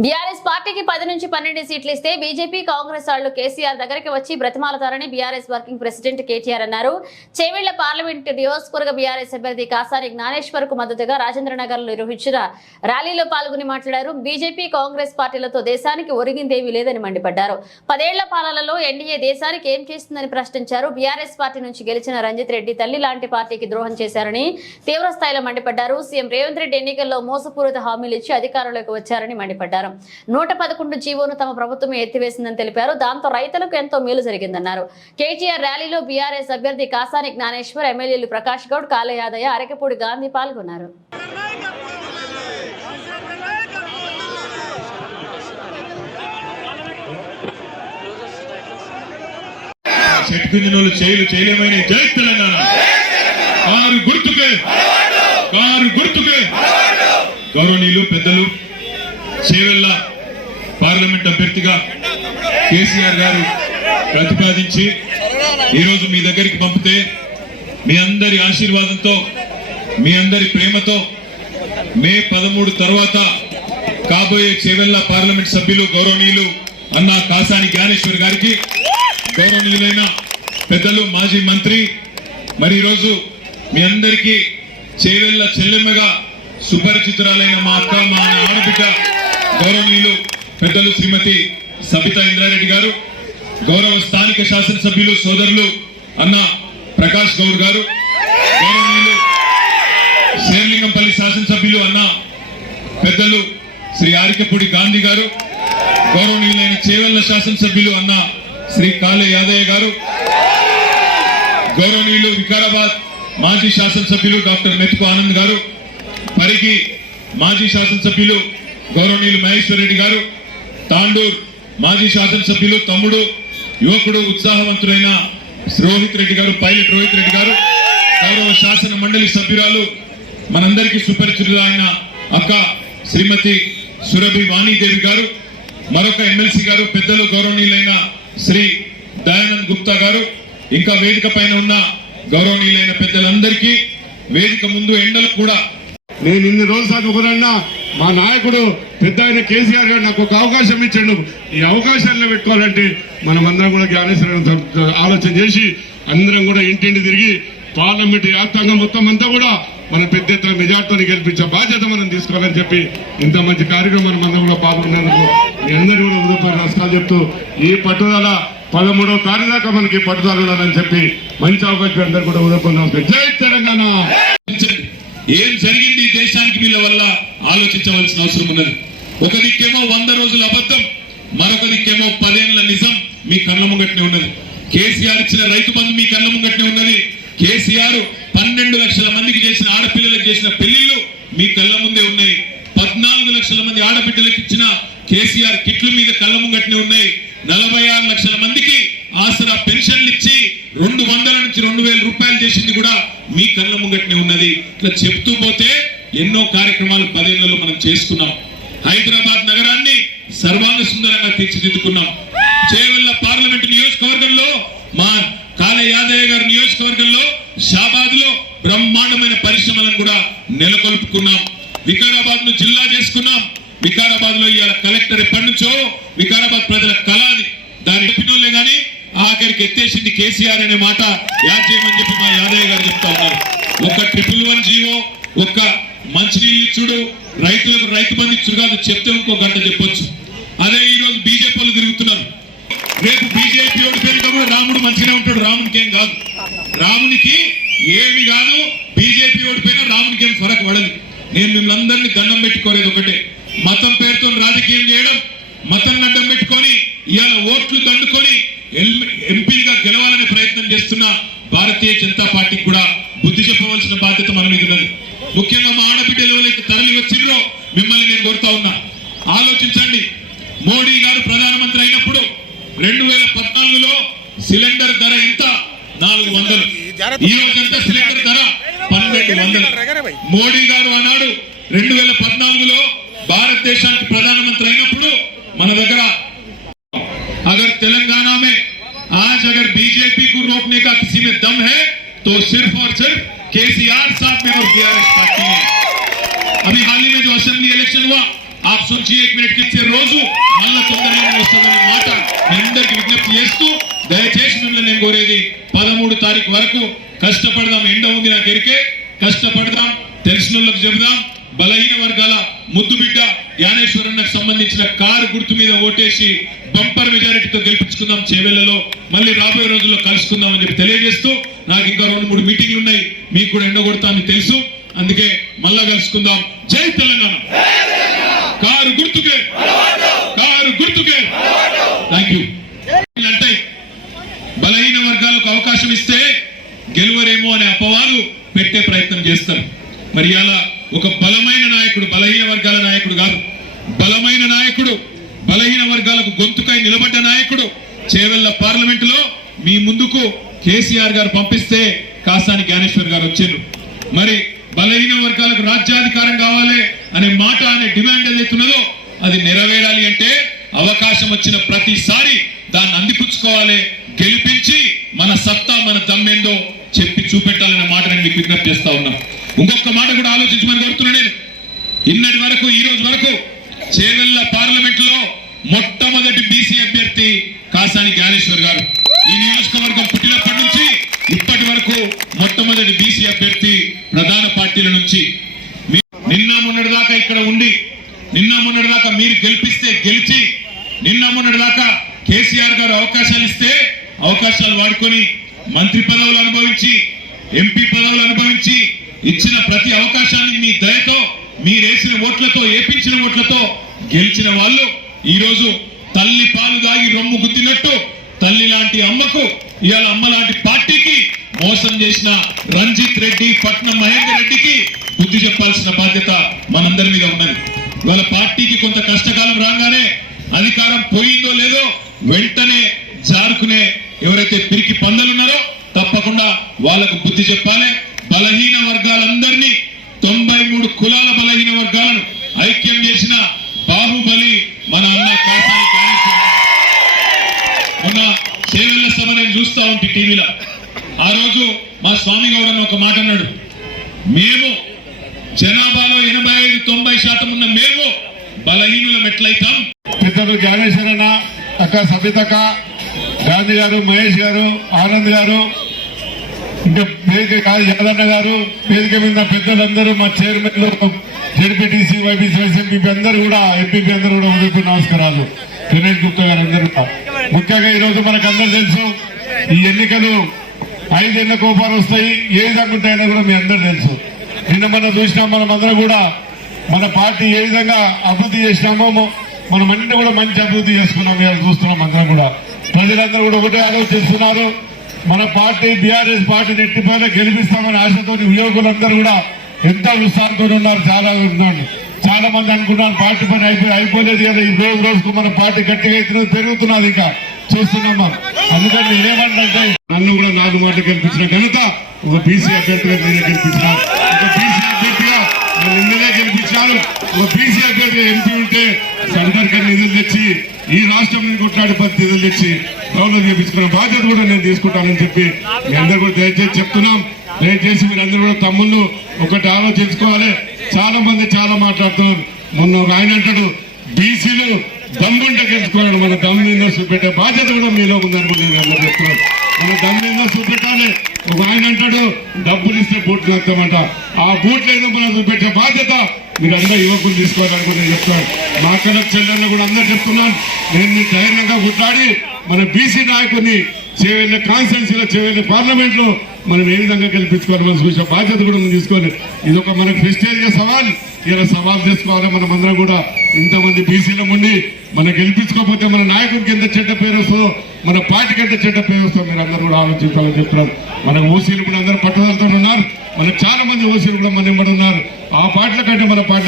BRS పార్టీకి 10 నుంచి 12 సీట్లు ఇస్తే బీజేపీ కాంగ్రెస్ వాళ్ళు కేసీఆర్ దగ్గరికి వచ్చి బ్రతిమాలతారని బీఆర్ఎస్ వర్కింగ్ ప్రెసిడెంట్ కేటీఆర్ అన్నారు. చేవెళ్ల పార్లమెంట్ నియోజకవర్గ బీఆర్ఎస్ అభ్యర్థి కాసాని జ్ఞానేశ్వర్ కు మద్దతుగా రాజేంద్రనగర్ లో నిర్వహించిన ర్యాలీలో పాల్గొని మాట్లాడారు. బీజేపీ కాంగ్రెస్ పార్టీలతో దేశానికి ఒరిగిందేవీ లేదని మండిపడ్డారు. 10 ఏళ్ల పాలనలో ఎన్డీఏ దేశానికి ఏం చేస్తుందని ప్రశ్నించారు. బీఆర్ఎస్ పార్టీ నుంచి గెలిచిన రంజిత్ రెడ్డి తల్లి లాంటి పార్టీకి ద్రోహం చేశారని తీవ్ర స్థాయిలో మండిపడ్డారు. సీఎం రేవంత్ రెడ్డి ఎన్నికల్లో మోసపూరిత హామీలు ఇచ్చి అధికారంలోకి వచ్చారని మండిపడ్డారు. 111 జీవోను తమ ప్రభుత్వమే ఎత్తివేసిందని తెలిపారు. దాంతో రైతులకు ఎంతో మేలు జరిగిందన్నారు. కేటీఆర్ ర్యాలీలో బీఆర్ఎస్ అభ్యర్థి కాసాని జ్ఞానేశ్వర్, ఎమ్మెల్యేలు ప్రకాష్ గౌడ్, కాళే యాదయ్య, అరకపూడి గాంధీ పాల్గొన్నారు. గౌరవనీయులు పెద్దలు చేవెళ్ల పార్లమెంట్ అభ్యర్థిగా కేసీఆర్ గారు ప్రతిపాదించి ఈరోజు మీ దగ్గరికి పంపితే మీ అందరి ఆశీర్వాదంతో, మీ అందరి ప్రేమతో మే 13 తర్వాత కాబోయే చేవెళ్ల పార్లమెంట్ సభ్యులు గౌరవనీయులు అన్న కాసాని జ్ఞానేశ్వర్ గారికి, గౌరవనీయులైన పెద్దలు మాజీ మంత్రి, మరి ఈరోజు మీ అందరికీ చేవెళ్ల చెల్లెమ్మగా సుపరిచితురాలైన మా అక్క, మా ఆడబిడ్డ గౌరవనీయులు పెద్దలు శ్రీమతి సబితా ఇంద్రారెడ్డి గారు, గౌరవ స్థానిక శాసనసభ్యులు సోదరులు అన్న ప్రకాష్ గౌడ్ గారు, గౌరవనీయులు శేర్లింగంపల్లి శాసనసభ్యులు అన్న పెద్దలు శ్రీ ఆరికపూడి గాంధీ గారు, గౌరవనీయులైన చేవెళ్ల శాసనసభ్యులు అన్న శ్రీ కాళే యాదయ్య గారు, గౌరవనీయులు వికారాబాద్ మాజీ శాసనసభ్యులు డాక్టర్ మెతుకు ఆనంద్ గారు, పరిగి మాజీ శాసనసభ్యులు గౌరవనీయులు మహేశ్వర్ రెడ్డి గారు, తాండూర్ మాజీ శాసనసభ్యులు తమ్ముడు యువకుడు ఉత్సాహవంతులైన రోహిత్ రెడ్డి గారు, పైలట్ రోహిత్ రెడ్డి గారు, గౌరవ శాసన మండలి సభ్యురాలు మనందరికీ సుపరిచితులైన అక్క శ్రీమతి సురభి వాణీదేవి గారు, మరొక ఎమ్మెల్సీ గారు పెద్దలు గౌరవనీయులైన శ్రీ దయానంద్ గుప్తా గారు, ఇంకా వేదిక పైన ఉన్న గౌరవనీయులైన పెద్దలందరికీ, వేదిక ముందు ఎండలు కూడా నేను ఇన్ని రోజులు ఒకరన్నా మా నాయకుడు పెద్ద ఆయన కేసీఆర్ గారు నాకు ఒక అవకాశం ఇచ్చాడు. ఈ అవకాశాలను పెట్టుకోవాలంటే మనం అందరం కూడా జ్ఞానేశ్వరం ఆలోచన చేసి అందరం కూడా ఇంటింటి తిరిగి పార్లమెంట్ వ్యాప్తంగా మొత్తం అంతా కూడా మనం పెద్ద ఎత్తున మెజార్టీని గెలిపించే బాధ్యత మనం తీసుకోవాలని చెప్పి ఇంత మంచి కార్యక్రమం మనం అందరం కూడా పాల్గొన్నందుకు మీ అందరూ కూడా ఉదయపడి నమస్కారాలు చెప్తూ ఈ పట్టుదల 13వ తారీఖు దాకా మనకి పట్టుదల ఉండాలని చెప్పి మంచి అవకాశం అందరూ కూడా ఉదయపడి నమస్కారం. జై తెలంగాణ. ఏం జరిగింది దేశానికి వీళ్ళ వల్ల ఆలోచించవలసిన అవసరం ఉన్నది. ఒక దిక్కేమో 100 రోజుల అబద్ధం, మరొక దిక్కేమో 10 ఏళ్ల నిజం మీ కళ్ళ ముంగట్నే ఉన్నది. కేసీఆర్ ఇచ్చిన రైతు బంధు మీ కళ్ళ ముంగట్నే ఉన్నది. కేసీఆర్ 12 లక్షల మందికి చేసిన ఆడపిల్లలకు చేసిన పెళ్లిళ్లు మీ కళ్ళ ముందే ఉన్నాయి. 14 లక్షల మంది ఆడబిడ్డలకు ఇచ్చిన కేసీఆర్ కిట్లు మీద కళ్ళ ముంగట్నే ఉన్నాయి. 46 లక్షల మందికి ఆసరా పెన్షన్లు ఇచ్చి 200 నుంచి 2000 రూపాయలు చేసింది కూడా మీ కళ్ళ ముంగట్నే ఉన్నది. ఇట్లా చెప్తూ పోతే ఎన్నో కార్యక్రమాలు 10 ఏళ్లలో మనం చేసుకున్నాం. హైదరాబాద్ నగరాన్ని సర్వాంగ సుందరంగా తీర్చిదిద్దుకున్నాం. చేవెళ్ల పార్లమెంట్ నియోజకవర్గంలో మా కాళే యాదయ్య గారి నియోజకవర్గంలో షాబాద్ లో బ్రహ్మాండమైన పరిశ్రమలను కూడా నెలకొల్పుకున్నాం. వికారాబాద్ ను జిల్లా చేసుకున్నాం. వికారాబాద్ లో ఇవాళ కలెక్టర్ ఎప్పటి నుంచో వికారాబాద్ ప్రజల కళాది దాని చెప్పినోళ్లే గాని ఆఖరికి ఎత్తేసింది కేసీఆర్ అనే మాట యాడ్ చేయమని చెప్పి మా యాదయ్య గారు చెప్తా ఉన్నారు. ఒక్క 111 జీవో, ఒక్క మంచినీళ్ళు ఇచ్చుడు, రైతులకు రైతు బంధు ఇచ్చుడు కాదు, చెప్తే ఇంకో గంట చెప్పొచ్చు. అదే ఈ రోజు బీజేపీ వాళ్ళు తిరుగుతున్నారు. రేపు బీజేపీ ఓడిపోయినా కూడా రాముడు మంచిగానే ఉంటాడు, రామునికి ఏం కాదు, రామునికి ఏమి కాదు. బీజేపీ ఓడిపోయినా రామునికి ఏం ఫరక్ పడదు. నేను మిమ్మల్ని అందరినీ దండం పెట్టుకోలేదు ఒకటే, మతం పేరుతో రాజకీయం చేయడం, మతం అడ్డం పెట్టుకొని ఇవాళ ఓట్లు దండుకొని ఎంపీగా గెలవాలనే ప్రయత్నం చేస్తున్న భారతీయ జనతా పార్టీకి కూడా బుద్ధి చెప్పవలసిన బాధ్యత మన మీద ఉన్నది. ముఖ్యంగా మా ఆడబిడ్డలు ఎవరైతే తరలి వచ్చిందో మిమ్మల్ని నేను కోరుతా ఉన్నా, ఆలోచించండి. మోడీ గారు ప్రధానమంత్రి అయినప్పుడు 2014లో సిలిండర్ ధర ఎంత? 400. ఈ రోజు ఎంత సిలిండర్ ధర? 1200. మోడీ గారు అన్నాడు 2014లో భారతదేశానికి ప్రధానమంత్రి అయినప్పుడు మన దగ్గర अगर तेलंगाना में आज अगर बीजेपी को रोकने का किसी में दम है तो सिर्फ और सिर्फ केसीआर साहब में और बीआरएस पार्टी में। अभी हाल ही में जो असेंबली इलेक्शन हुआ आप सुन కుర్చీ 1 మినిట్ ఇచ్చే రోజు మళ్ళా తొందరగా వస్తుందనే మాట మీ అందరికి విజ్ఞప్తి చేస్తూ దయచేసి మిమ్మల్ని నేను కోరేది 13 తారీఖు వరకు కష్టపడదాం. ఎండ ఉంది నాకు ఎరికే, కష్టపడదాం, తెలిసిన వాళ్ళకి చెబుదాం. బలహీన వర్గాల ముద్దు బిడ్డ జ్ఞానేశ్వరన్నకు సంబంధించిన కారు గుర్తు మీద ఓటేసి బంపర్ మెజారిటీతో గెలిపించుకుందాం. చేవెళ్లలో మళ్ళీ రాబోయే రోజుల్లో కలుసుకుందాం అని చెప్పి తెలియజేస్తూ, నాకు ఇంకా 2-3 మీటింగ్లు ఉన్నాయి, మీకు కూడా ఎండ కొడతామని తెలుసు, అందుకే మళ్ళా కలుసుకుందాం. జై తెలంగాణ. కారు గుర్తుకే, కారు గుర్తుకే. Thank you. అంటే బలహీన వర్గాలకు అవకాశం ఇస్తే గెలువరేమో అనే అపవాలు పెట్టే ప్రయత్నం చేస్తారు. మరి అలా ఒక బలమైన నాయకుడు, బలహీన వర్గాల నాయకుడు కాదు, బలమైన నాయకుడు, బలహీన వర్గాలకు గొంతుకై నిలబడ్డ నాయకుడు చేవెళ్ల పార్లమెంటులో మీ ముందుకు కేసీఆర్ గారు పంపిస్తే కాసాని జ్ఞానేశ్వర్ గారు వచ్చారు. మరి బలహీన వర్గాలకు రాజ్యాధికారం కావాలి అనే మాట, అనే డిమాండ్ ఏదైతున్నదో అది నెరవేరాలి అంటే అవకాశం వచ్చిన ప్రతిసారి దాన్ని అందిపుచ్చుకోవాలి, గెలిపించి మన సత్తా, మన దమ్మేందో చెప్పి చూపెట్టాలనే మాట నేను మీకు విజ్ఞప్తి చేస్తా ఉన్నా. ఇంకొక మాట కూడా ఆలోచించమని కోరుతున్నా నేను. ఇన్నటి వరకు, ఈ రోజు వరకు చేవెళ్ల పార్లమెంట్ లో మొట్టమొదటి బీసీ అభ్యర్థి కాసాని జ్ఞానేశ్వర్ గారు. ఈ నియోజకవర్గం పుట్టినప్పటి నుంచి ఇప్పటి వరకు మొట్టమొదటి బీసీ అభ్యర్థి ప్రధాన పార్టీల నుంచి. నిన్న మొన్నటి దాకా ఇక్కడ ఉండి, నిన్న మొన్నటి దాకా మీరు గెలిపిస్తే గెలిచి, నిన్న మొన్నటి దాకా కేసీఆర్ గారు అవకాశాలు ఇస్తే అవకాశాలు వాడుకొని మంత్రి పదవులు అనుభవించి, ఎంపీ పదవులు అనుభవించి, ఇచ్చిన ప్రతి అవకాశాన్ని మీ దయతో, మీరేసిన ఓట్లతో, ఏపించిన ఓట్లతో గెలిచిన వాళ్ళు ఈ రోజు తల్లి పాలు దాగి రొమ్ము గుద్దినట్టు తల్లి లాంటి అమ్మకు, ఇవాళ అమ్మ లాంటి పార్టీకి మోసం చేసిన రంజిత్ రెడ్డి, పట్నం మహేందర్ రెడ్డికి బుద్ధి చెప్పాల్సిన బాధ్యత మనందరి మీద ఉన్నది. వాళ్ళ పార్టీకి కొంత కష్టకాలం రాగానే అధికారం పోయిందో లేదో వెంటనే జారుకునే ఎవరైతే పిరికి పందలున్నారో తప్పకుండా వాళ్ళకు బుద్ధి చెప్పాలి. బలహీన వర్గాలందరినీ, 93 కులాల బలహీన వర్గాలను ఐక్యం చేసిన బాహుబలి మన అన్న కాసాని జ్ఞానేశ్వర్. మొన్న చేవెళ్ల సభ నేను చూస్తా ఉంటే టీవీలో, ఆ రోజు మా స్వామి గౌడ్ ఒక మాట అన్నాడు, మేము జనాభాలో 85-90% ఉన్న మేము బలహీనులం ఎట్లయితాం. పెద్దలు జ్ఞానేశ్వరన్న, అక్క సబితక్క, గాంధీ గారు, మహేష్ గారు, ఆనంద్ గారు, ఇంకా వేదిక కాదు యాదన్న గారు, వేదిక మీద పెద్దలందరూ, మా చైర్మన్లు, జెడ్పీటీసీ, వైపీసీ, ఎస్ఎంపీ అందరూ కూడా, ఎంపీపీ అందరూ కూడా ఉదయపూర్ నమస్కారాలు. దినేష్ గుప్తా గారు అందరూ కూడా. ముఖ్యంగా ఈరోజు మనకు అందరూ తెలుసు, ఈ ఎన్నికలు 5 ఏళ్ల కోపాలు వస్తాయి, ఏ విధంగా ఉంటాయని కూడా మీ అందరూ తెలుసు. నిన్న మనం చూసినాం, మనమందరం కూడా మన పార్టీ ఏ విధంగా అభివృద్ధి చేసినామో, మనం అన్ని కూడా మంచి అభివృద్ధి చేసుకున్నాం. ఇవాళ చూస్తున్నాం అందరం కూడా. ప్రజలందరూ కూడా ఒకటే ఆలోచిస్తున్నారు, మన పార్టీ బీఆర్ఎస్ పార్టీ నెట్టిపైన గెలిపిస్తామని ఆశతో యువకులందరూ కూడా ఎంత ఉత్సాహంతో ఉన్నారు. చాలా మంది అనుకున్నారు పార్టీ పని అయిపోలేదు కదా, ఈ రోజుకు మన పార్టీ గట్టిగా అయితే పెరుగుతున్నది, ఇంకా చూస్తున్నాం మనం. అందుకని నేనేమంటే, నన్ను కూడా 4 మాటలు గెలిపించిన ఘనత ఒక బీసీ అభ్యర్థిగా మీరే గెలిపించినారు. ఒక బీసీ అభ్యర్థిగా ఎమ్మెల్యే గెలిపించారు. ఒక బీసీ అభ్యర్థిగా ఎంపీ ఉంటే సర్దార్ నిధులు తెచ్చి, ఈ రాష్ట్రం నుంచి కొట్లాడి 10 నిధులు తెచ్చి గౌరవం చేపించుకున్న బాధ్యత కూడా నేను తీసుకుంటానని చెప్పి మీ అందరూ కూడా దయచేసి చెప్తున్నాం. దయచేసి మీరందరూ కూడా తమ్ముళ్ళు ఒకటి ఆలోచించుకోవాలి. చాలా మంది చాలా మాట్లాడుతున్నారు. మొన్న ఒక ఆయన అంటాడు, బీసీలు దమ్ముంటే గెలుచుకోవాలి, మన దమ్ముందో చూపెట్టే బాధ్యత కూడా మీలో ఉందనుకుంటే నేను అందరూ చెప్తున్నాను. మన దమ్ముందో చూపెట్టాలి. ఒక ఆయన అంటాడు, డబ్బులు ఇస్తే బూట్లు ఎత్తామంట, ఆ బూట్లు ఏదో మనం చూపెట్టే బాధ్యత మీరందరూ యువకులు తీసుకోవాలనుకుంటే నేను చెప్తాను. మా అక్కడ చెల్లెళ్ళు కూడా అందరూ చెప్తున్నాను, నేను ధైర్యంగా గుట్లాడి మన బీసీ నాయకుడిని చేవెళ్ళే కాన్స్టిట్యున్సీలో, చేవెళ్ళే పార్లమెంట్ లో మనం ఏ విధంగా గెలిపించుకోవాలి, మనం చూసే బాధ్యత కూడా మనం తీసుకోవాలి. ఇది ఒక మనకు ప్రెస్టేజ్ సవాల్. ఇలా సవాల్ చేసుకోవాలి. మనం అందరం కూడా ఇంతమంది బీసీలో ఉండి మనం గెలిపించుకోకపోతే మన నాయకుడికి ఎంత చెడ్డ పేరు వస్తుందో, మన పార్టీకి ఎంత చెడ్డ పేరు వస్తుందో మీరు అందరూ కూడా ఆలోచించాలని చెప్తున్నారు. మనకు ఓసీలు కూడా అందరూ పట్టుదలతో ఉన్నారు. మనకు చాలా మంది ఓసీలు కూడా మన వెంబడి ఉన్నారు. ఆ పార్టీల కంటే మన పార్టీ